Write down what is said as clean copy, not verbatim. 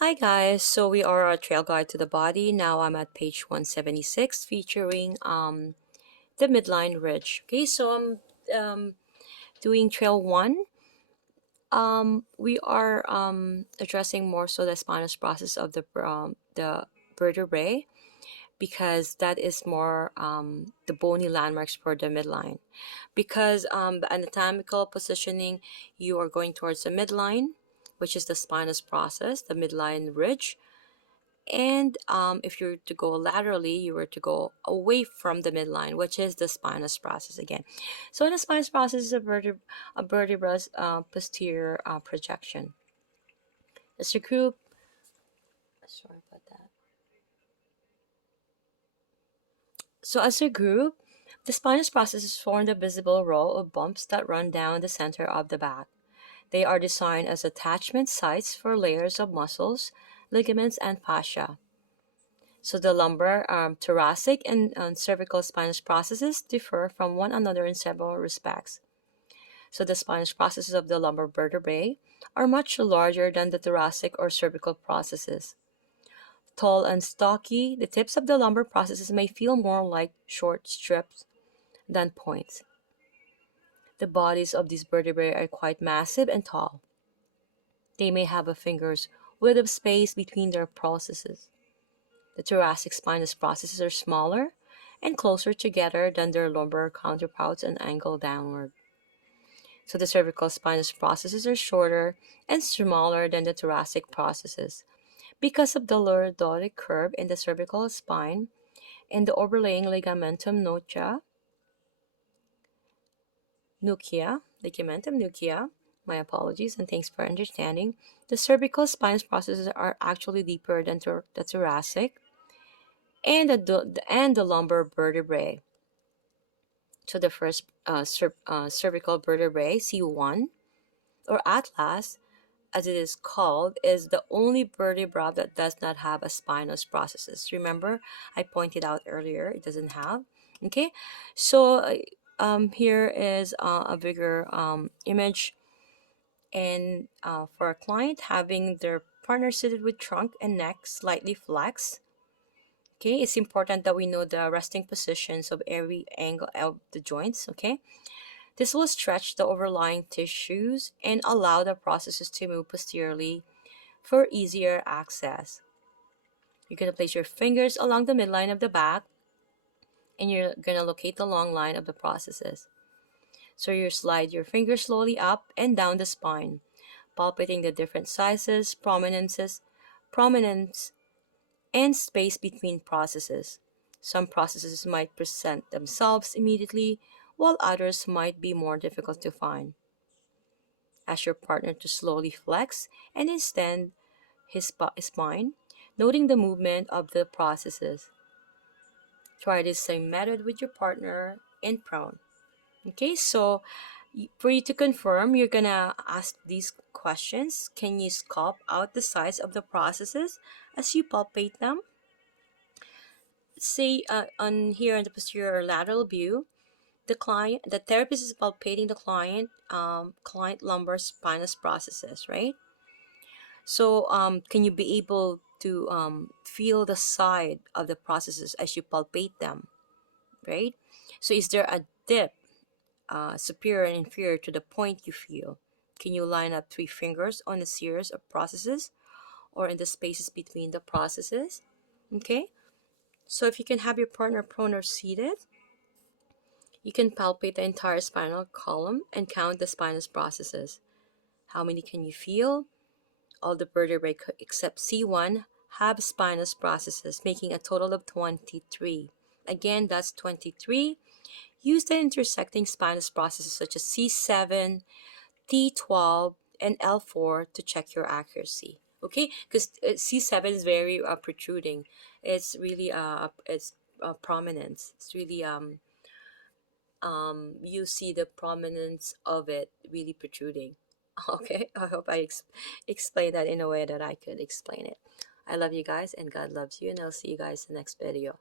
Hi guys, so we are a trail guide to the body. Now I'm at page 176 featuring the midline ridge. Okay, so I'm doing trail 1. We are addressing more so the spinous process of the vertebrae because that is more the bony landmarks for the midline. Because the anatomical positioning, you are going towards the midline, which is the spinous process, the midline ridge. And if you were to go laterally, you were to go away from the midline, which is the spinous process again. So the spinous process is a vertebra's posterior projection. As a group, sorry about that. So as a group, the spinous processes form a visible row of bumps that run down the center of the back. They are designed as attachment sites for layers of muscles, ligaments, and fascia. So the lumbar, thoracic, and cervical spinous processes differ from one another in several respects. So the spinous processes of the lumbar vertebrae are much larger than the thoracic or cervical processes. Tall and stocky, the tips of the lumbar processes may feel more like short strips than points. The bodies of these vertebrae are quite massive and tall. They may have a finger's width of space between their processes. The thoracic spinous processes are smaller and closer together than their lumbar counterparts and angle downward. So the cervical spinous processes are shorter and smaller than the thoracic processes. Because of the lordotic curve in the cervical spine and the overlaying ligamentum nuchea, my apologies and thanks for understanding, the cervical spinous processes are actually deeper than the thoracic and the lumbar vertebrae. So the first cervical vertebrae, C1, or atlas, as it is called, is the only vertebra that does not have a spinous processes. Remember, I pointed out earlier it doesn't have. Okay, so here is a bigger image, and for a client having their partner seated with trunk and neck slightly flexed. Okay, it's important that we know the resting positions of every angle of the joints. Okay, this will stretch the overlying tissues and allow the processes to move posteriorly for easier access. You're going to place your fingers along the midline of the back and you're going to locate the long line of the processes. So you slide your fingers slowly up and down the spine, palpating the different sizes, prominence, and space between processes. Some processes might present themselves immediately, while others might be more difficult to find. Ask your partner to slowly flex and extend his spine, noting the movement of the processes. Try this same method with your partner in prone. Okay, so for you to confirm, you're gonna ask these questions. Can you sculpt out the size of the processes as you palpate them? Say on here in the posterior or lateral view, the therapist is palpating the client lumbar spinous processes, right? So can you be able to feel the side of the processes as you palpate them, right? So is there a dip, superior and inferior to the point you feel? Can you line up three fingers on a series of processes or in the spaces between the processes? Okay, so if you can have your partner prone or seated, you can palpate the entire spinal column and count the spinous processes. How many can you feel? All the vertebrae except C1 have spinous processes, making a total of 23. Again, that's 23. Use the intersecting spinous processes such as C7, T12, and L4 to check your accuracy. Okay, because C7 is very protruding. It's really it's prominence. It's really you see the prominence of it really protruding. Okay, I hope I explained that in a way that I could explain it. I love you guys and God loves you, and I'll see you guys in the next video.